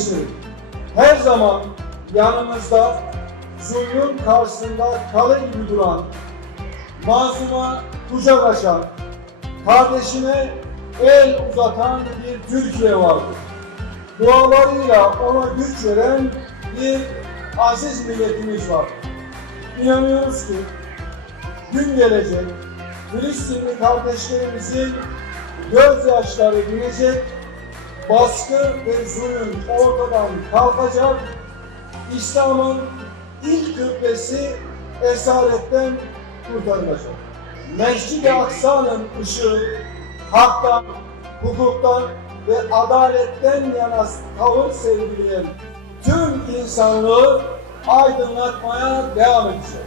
kardeşlerim, her zaman yanımızda, zulmün karşısında kale gibi duran, mazluma kucak açan, kardeşine el uzatan bir Türkiye vardır. Dualarıyla ona güç veren bir aziz milletimiz var. İnanıyoruz ki gün gelecek, Filistinli kardeşlerimizin gözyaşları dinecek, baskı ve zulüm ortadan kalkacak, İslam'ın ilk kıblesi esaretten kurtarılacak. Mescid-i Aksa'nın ışığı haktan, hukuktan ve adaletten yana tavır sergileyen tüm insanlığı aydınlatmaya devam edecek.